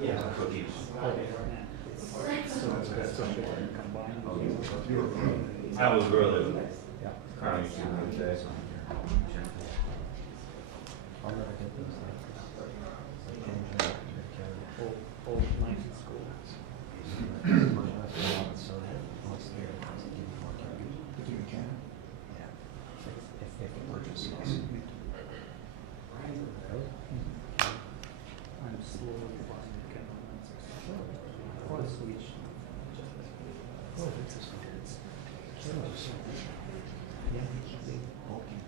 I was really crying today. I'll never get those old nice school. So once they're if they can purchase it. I'm slowly buying the government's or switch. Oh, it's just yeah, they bulky.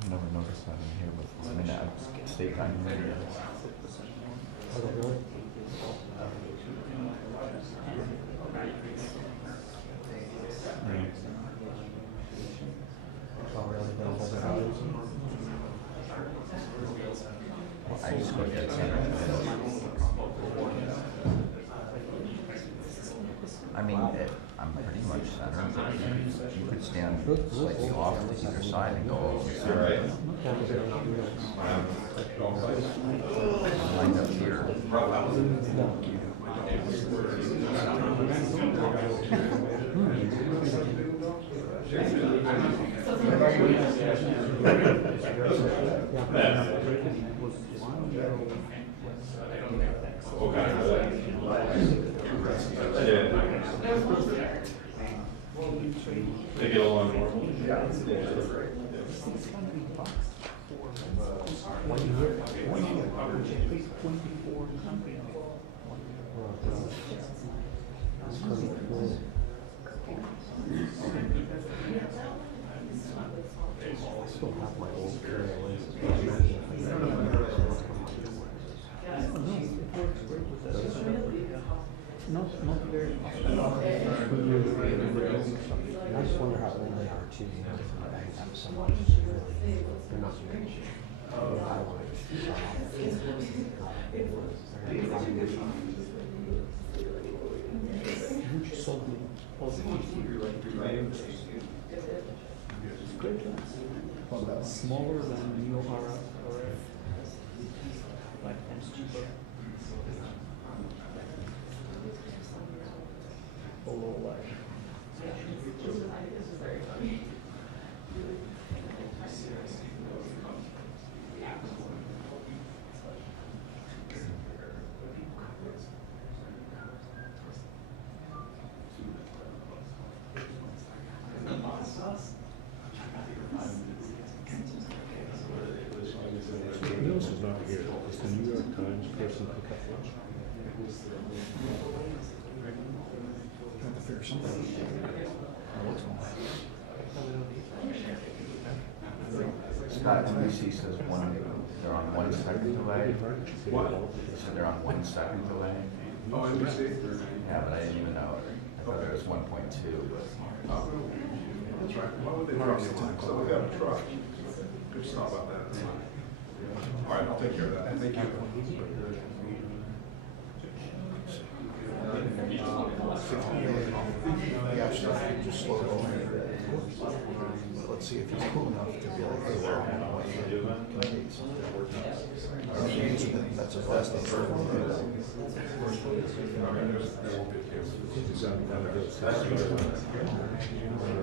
I never noticed that in here, but I mean, state dining room. Oh, really? Oh, really? They don't hold their values? Well, I just go get some. I mean, I'm pretty much center, but you could stand slightly off to either side and go over center. Lined up here. They get along more. I still have my old trailers. Not very often. I just wonder how old they are too. I have so much. They're not rich. I don't want to shut off their kids. You sold me all the it's great. Smaller than Neo RF. Like times cheaper. Below like. News is not here. It's the New York Times person pickup lunch. Trying to figure something out. Scott, NBC says they're on 1 second delay. What? So they're on 1 second delay. Oh, NBC? Yeah, but I didn't even know it. I thought it was 1.2, but. Oh, that's right. Why would they drop the time? So we got a truck. Good stuff about that. All right, I'll take care of that. Thank you. Yeah, stuff, just slow going. Let's see if he's cool enough to be like, hey, we're on the way. That's a blast. It's on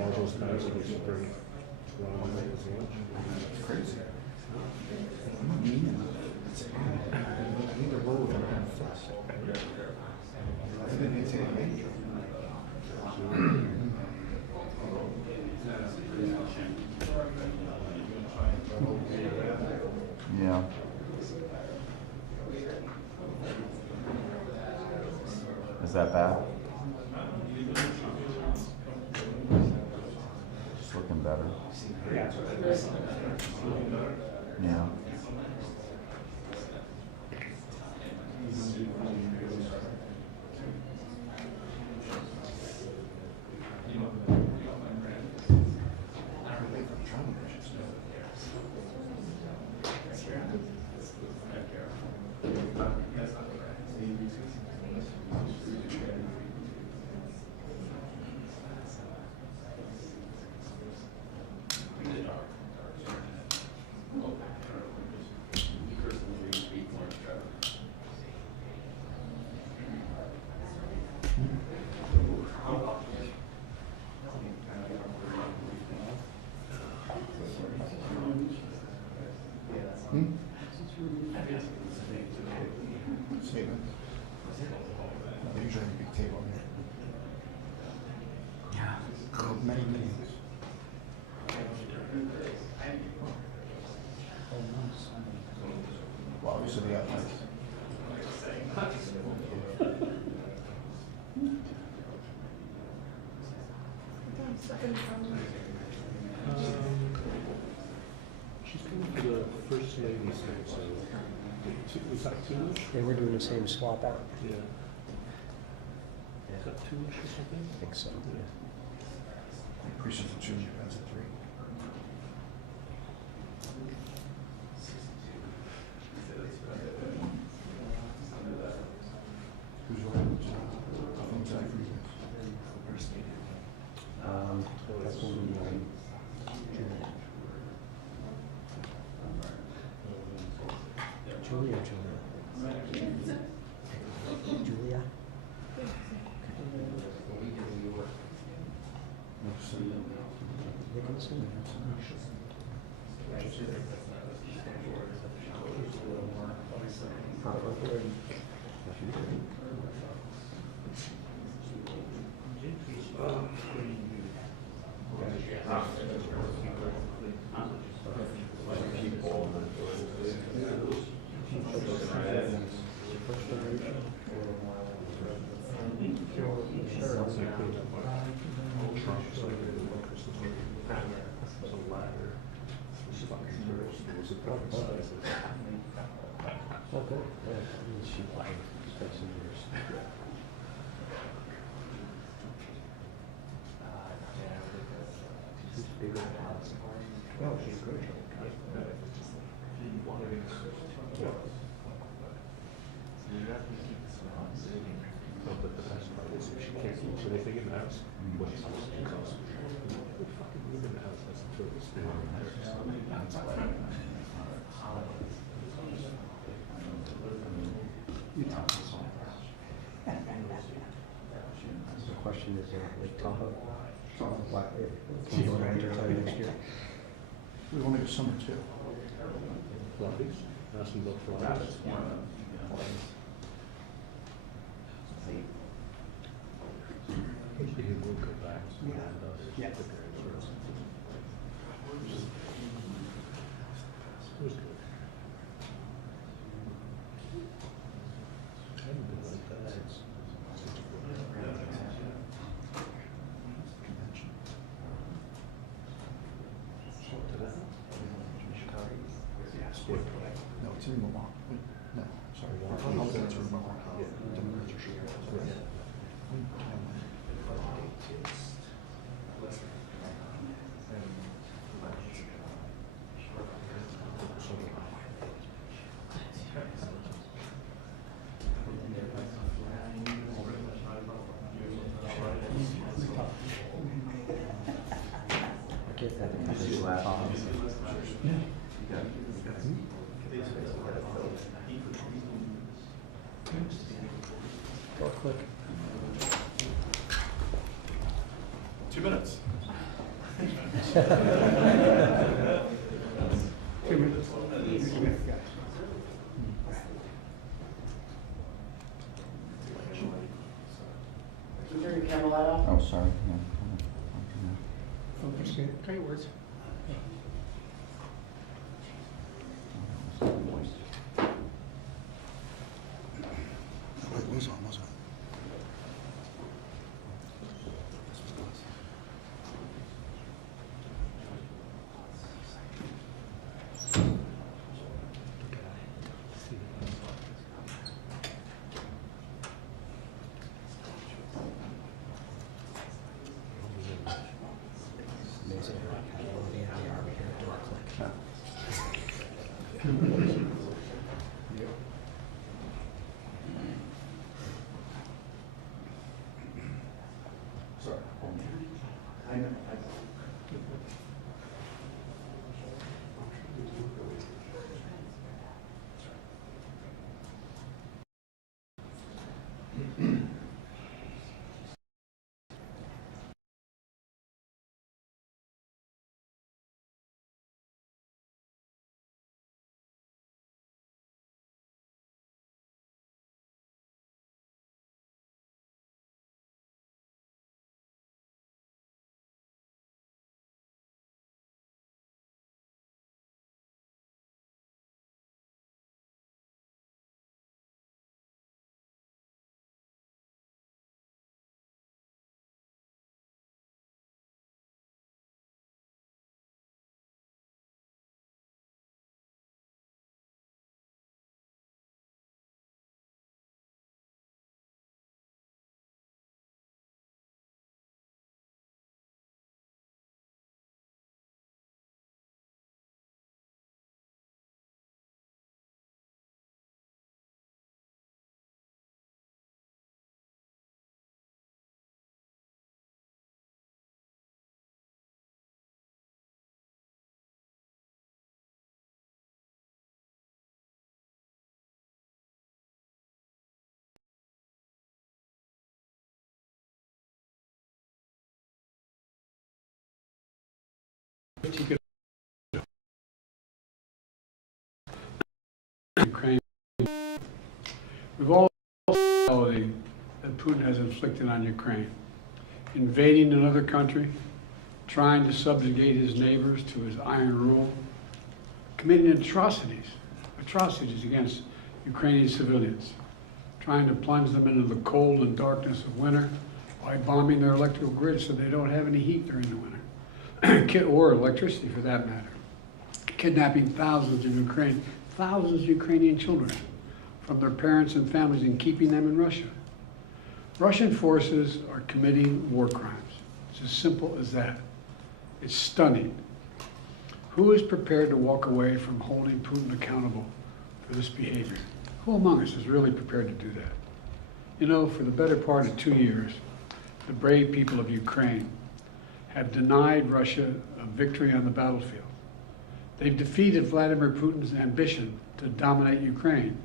all those times that we should bring Ron as lunch. It's crazy. I need to roll with him fast. I didn't need to take a major. Yeah. Is that bad? It's looking better. Yeah. Statement. They usually have a big table here. Yeah. Many meetings. Well, obviously they got lights. She's coming for the first lady's thing, so was that two-ish? They were doing the same swap out. Yeah. Is that two-ish or something? I think so. Precinct 2, that's at 3. Who's right? Who's that? That's going to be Julia. Julia? Nicholson? Okay. She like spent some years. She's bigger than us. Oh, she's great. No, but the best part is if she can't teach anything in the house, what she's supposed to do is put fucking room in the house, that's the total spirit in there. The question is, Lake Tahoe? What, if you want to enter time next year? We want to go summer too. Floppies, asking about floppies. He will go back and Yeah. the parents were. It was good. I haven't been like that since. To that? Sport. No, it's in Milwaukee. Wait, no, sorry. I'll go to Milwaukee. Democrats are sure. I guess that is his last office. Go quick. 2 minutes. 2 minutes. Turn your camera light off. Oh, sorry. Yeah. Focus here. Try your words. It was on, wasn't it? Hello, the army here, door click. Sorry. I know. Ukraine. We've all seen the reality that Putin has inflicted on Ukraine, invading another country, trying to subjugate his neighbors to his iron rule, committing atrocities against Ukrainian civilians, trying to plunge them into the cold and darkness of winter by bombing their electrical grid so they don't have any heat during the winter, or electricity for that matter, kidnapping thousands of Ukrainian children from their parents and families and keeping them in Russia. Russian forces are committing war crimes. It's as simple as that. It's stunning. Who is prepared to walk away from holding Putin accountable for this behavior? Who among us is really prepared to do that? You know, for the better part of 2 years, the brave people of Ukraine have denied Russia a victory on the battlefield. They've defeated Vladimir Putin's ambition to dominate Ukraine.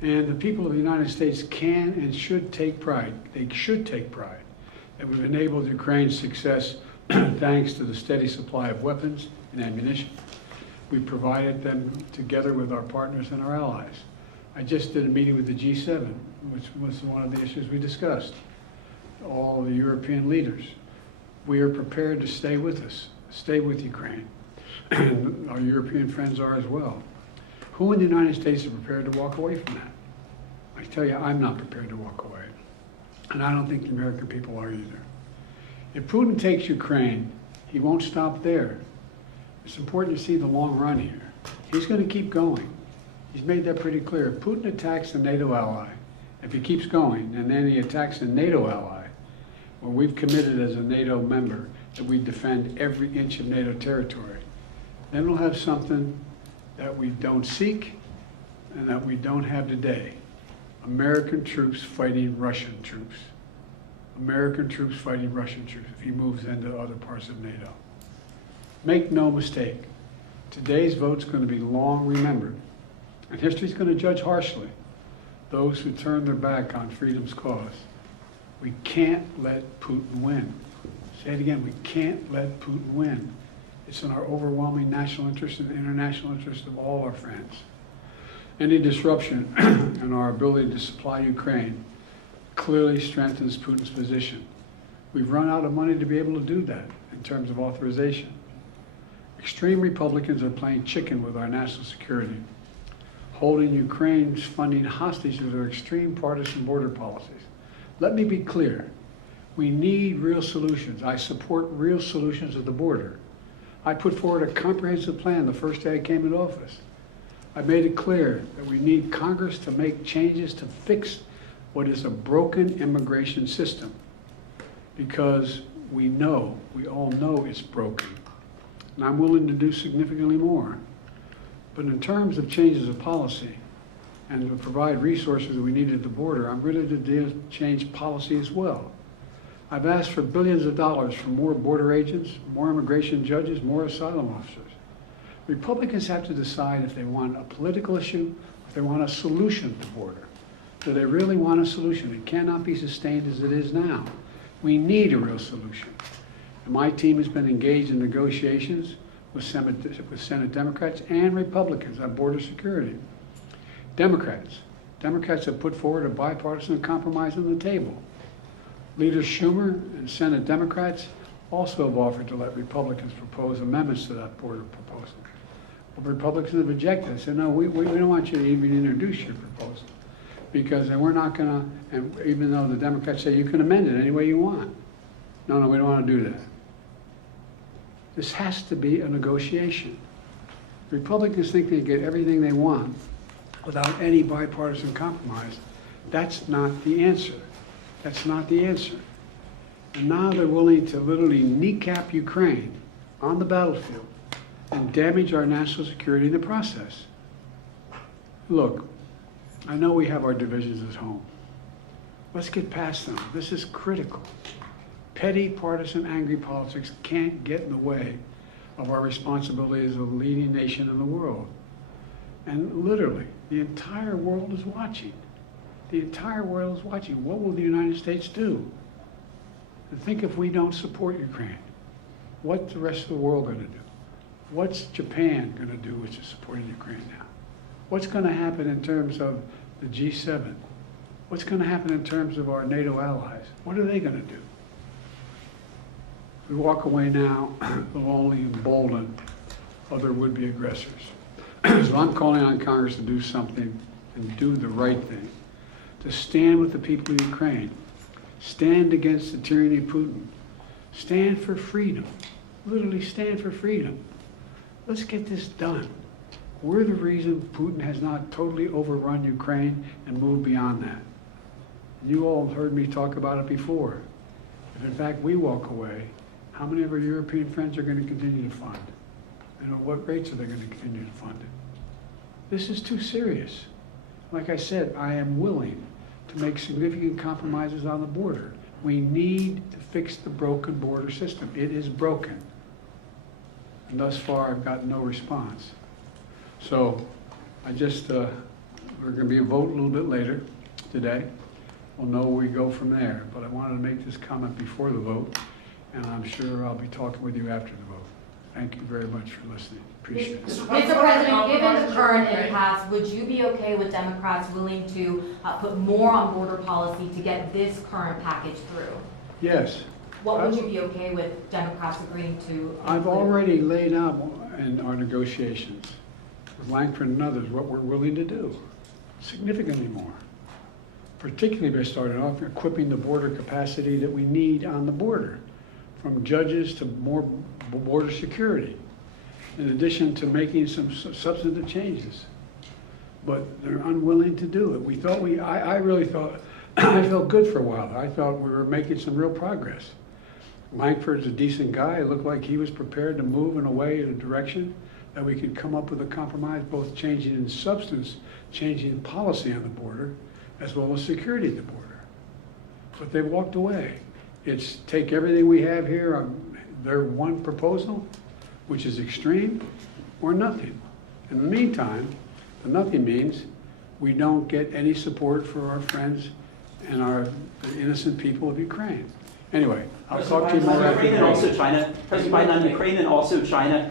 And the people of the United States can and should take pride. They should take pride that we've enabled Ukraine's success thanks to the steady supply of weapons and ammunition. We provided them together with our partners and our allies. I just did a meeting with the G7, which was one of the issues we discussed. All the European leaders. We are prepared to stay with us, stay with Ukraine. And our European friends are as well. Who in the United States is prepared to walk away from that? I tell you, I'm not prepared to walk away. And I don't think the American people are either. If Putin takes Ukraine, he won't stop there. It's important to see the long run here. He's going to keep going. He's made that pretty clear. If Putin attacks a NATO ally, if he keeps going, and then he attacks a NATO ally, where we've committed as a NATO member that we defend every inch of NATO territory, then we'll have something that we don't seek and that we don't have today. American troops fighting Russian troops. American troops fighting Russian troops if he moves into other parts of NATO. Make no mistake, today's vote's going to be long remembered, and history's going to judge harshly those who turn their back on freedom's cause. We can't let Putin win. Say it again, we can't let Putin win. It's in our overwhelming national interest and international interest of all our friends. Any disruption in our ability to supply Ukraine clearly strengthens Putin's position. We've run out of money to be able to do that in terms of authorization. Extreme Republicans are playing chicken with our national security, holding Ukraine's funding hostage to their extreme partisan border policies. Let me be clear. We need real solutions. I support real solutions at the border. I put forward a comprehensive plan the first day I came into office. I made it clear that we need Congress to make changes to fix what is a broken immigration system, because we all know it's broken. and I'm willing to do significantly more. But in terms of changes of policy and to provide resources that we need at the border, I'm ready to change policy as well. I've asked for billions of dollars for more border agents, more immigration judges, more asylum officers. Republicans have to decide if they want a political issue, if they want a solution to the border. Do they really want a solution? It cannot be sustained as it is now. We need a real solution. And my team has been engaged in negotiations with Senate Democrats and Republicans on border security. Democrats have put forward a bipartisan compromise on the table. Leader Schumer and Senate Democrats also have offered to let Republicans propose amendments to that border proposal. But Republicans have rejected it. Said, no, we don't want you to even introduce your proposal because then we're not going to, and even though the Democrats say you can amend it any way you want. No, we don't want to do that. This has to be a negotiation. Republicans think they get everything they want without any bipartisan compromise. That's not the answer. That's not the answer. And now they're willing to literally kneecap Ukraine on the battlefield and damage our national security in the process. Look, I know we have our divisions at home. Let's get past them. This is critical. Petty, partisan, angry politics can't get in the way of our responsibility as a leading nation in the world. And literally, the entire world is watching. The entire world is watching. What will the United States do? And think if we don't support Ukraine, what's the rest of the world going to do? What's Japan going to do, which is supporting Ukraine now? What's going to happen in terms of the G7? What's going to happen in terms of our NATO allies? What are they going to do? We walk away now, will only embolden other would-be aggressors. So I'm calling on Congress to do something and do the right thing, to stand with the people of Ukraine, stand against the tyranny of Putin, stand for freedom, literally stand for freedom. Let's get this done. We're the reason Putin has not totally overrun Ukraine and moved beyond that. You all heard me talk about it before. If in fact we walk away, how many of our European friends are going to continue to fund? And at what rates are they going to continue to fund it? This is too serious. Like I said, I am willing to make significant compromises on the border. We need to fix the broken border system. It is broken. And thus far, I've gotten no response. So I just, we're going to be a vote a little bit later today. We'll know where we go from there. But I wanted to make this comment before the vote, and I'm sure I'll be talking with you after the vote. Thank you very much for listening. Appreciate it. Mr. President, given the current impasse, would you be okay with Democrats willing to put more on border policy to get this current package through? Yes. What would you be okay with Democrats agreeing to? I've already laid out in our negotiations with Langford and others what we're willing to do, significantly more. Particularly by starting off equipping the border capacity that we need on the border, from judges to more border security, in addition to making some substantive changes. But they're unwilling to do it. I really thought, I felt good for a while. I thought we were making some real progress. Langford's a decent guy. It looked like he was prepared to move in a way, in a direction that we could come up with a compromise, both changing in substance, changing policy on the border, as well as security at the border. But they walked away. It's take everything we have here on their one proposal, which is extreme, or nothing. In the meantime, the nothing means we don't get any support for our friends and the innocent people of Ukraine. Anyway, I'll talk to you more after Ukraine and also China. President Biden on Ukraine and also China.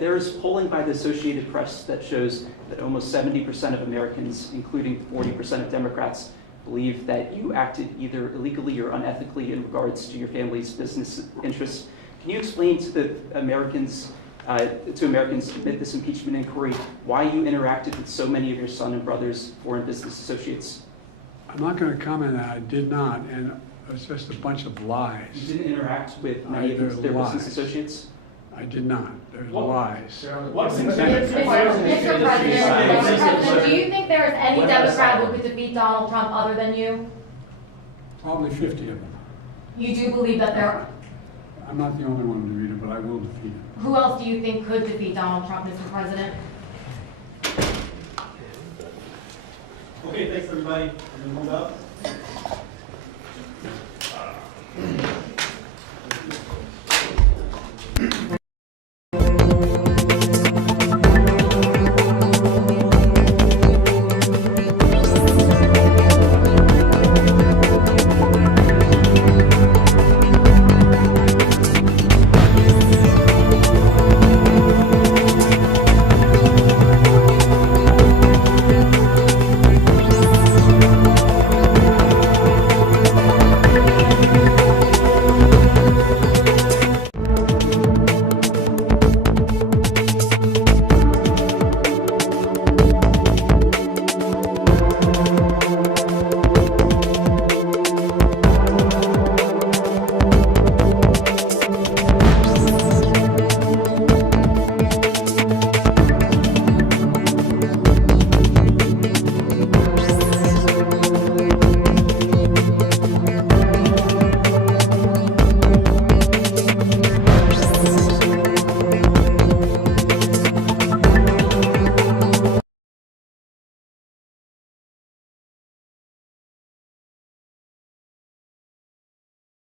There's polling by the Associated Press that shows that almost 70% of Americans, including 40% of Democrats, believe that you acted either illegally or unethically in regards to your family's business interests. Can you explain to the Americans, amid this impeachment inquiry, why you interacted with so many of your son and brother's foreign business associates? I'm not going to comment on that. I did not, and it's just a bunch of lies. You didn't interact with many of their business associates? I did not. There's lies. Mr. President, do you think there is any Democrat who could defeat Donald Trump other than you? Probably 50 of them. You do believe that there are? I'm not the only one to read it, but I will defeat it. Who else do you think could defeat Donald Trump, Mr. President? Okay, thanks everybody. I'm gonna move up.